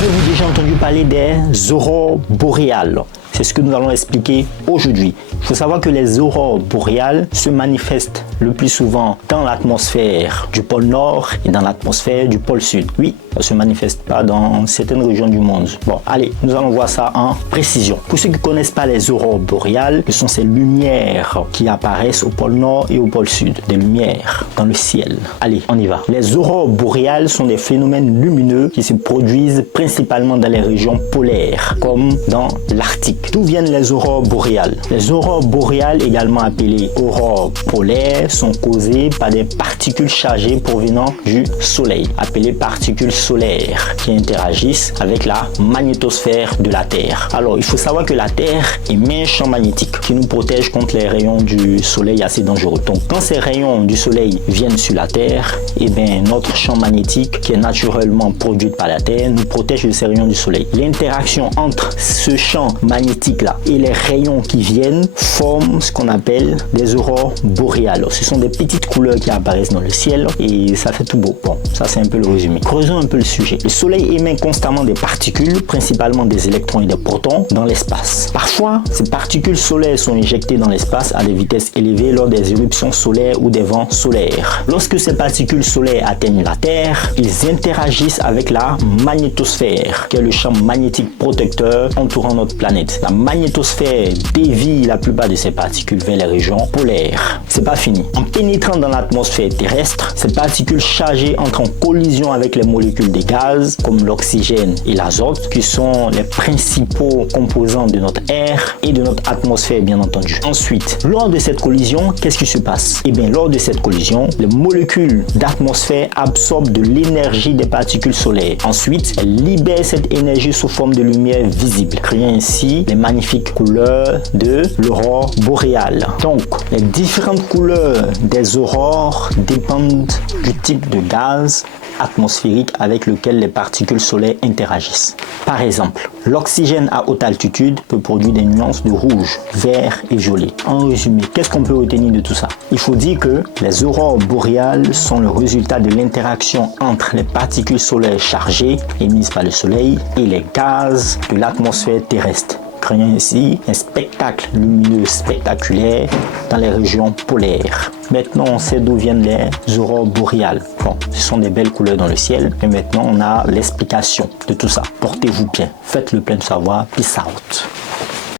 Avez-vous déjà entendu parler des aurores boréales? C'est ce que nous allons expliquer aujourd'hui. Il faut savoir que les aurores boréales se manifestent le plus souvent dans l'atmosphère du pôle Nord et dans l'atmosphère du pôle Sud. Oui, ça ne se manifeste pas dans certaines régions du monde. Bon, allez, nous allons voir ça en précision. Pour ceux qui ne connaissent pas les aurores boréales, ce sont ces lumières qui apparaissent au pôle Nord et au pôle Sud. Des lumières dans le ciel. Allez, on y va. Les aurores boréales sont des phénomènes lumineux qui se produisent principalement dans les régions polaires, comme dans l'Arctique. D'où viennent les aurores boréales? Les aurores boréales, également appelées aurores polaires, sont causées par des particules chargées provenant du Soleil, appelées particules solaires, qui interagissent avec la magnétosphère de la Terre. Alors, il faut savoir que la Terre émet un champ magnétique qui nous protège contre les rayons du Soleil assez dangereux. Donc, quand ces rayons du Soleil viennent sur la Terre, eh bien, notre champ magnétique, qui est naturellement produit par la Terre, nous protège de ces rayons du Soleil. L'interaction entre ce champ magnétique là et les rayons qui viennent forment ce qu'on appelle des aurores boréales. Ce sont des petites couleurs qui apparaissent dans le ciel et ça fait tout beau. Bon, ça c'est un peu le résumé. Creusons un peu le sujet. Le Soleil émet constamment des particules, principalement des électrons et des protons, dans l'espace. Parfois, ces particules solaires sont injectées dans l'espace à des vitesses élevées lors des éruptions solaires ou des vents solaires. Lorsque ces particules solaires atteignent la Terre, ils interagissent avec la magnétosphère, qui est le champ magnétique protecteur entourant notre planète. La magnétosphère dévie la plupart de ces particules vers les régions polaires. C'est pas fini. En pénétrant dans l'atmosphère terrestre, ces particules chargées entrent en collision avec les molécules des gaz, comme l'oxygène et l'azote, qui sont les principaux composants de notre air et de notre atmosphère, bien entendu. Ensuite, lors de cette collision, qu'est-ce qui se passe? Eh bien, lors de cette collision, les molécules d'atmosphère absorbent de l'énergie des particules solaires. Ensuite, elles libèrent cette énergie sous forme de lumière visible, créant ainsi les magnifiques couleurs de l'aurore boréale. Donc, les différentes couleurs des aurores dépendent du type de gaz atmosphérique avec lequel les particules solaires interagissent. Par exemple, l'oxygène à haute altitude peut produire des nuances de rouge, vert et violet. En résumé, qu'est-ce qu'on peut retenir de tout ça? Il faut dire que les aurores boréales sont le résultat de l'interaction entre les particules solaires chargées émises par le soleil et les gaz de l'atmosphère terrestre, créant ainsi un spectacle lumineux spectaculaire dans les régions polaires. Maintenant, on sait d'où viennent les aurores boréales. Bon, ce sont des belles couleurs dans le ciel. Et maintenant, on a l'explication de tout ça. Portez-vous bien. Faites le plein de savoir. Peace out.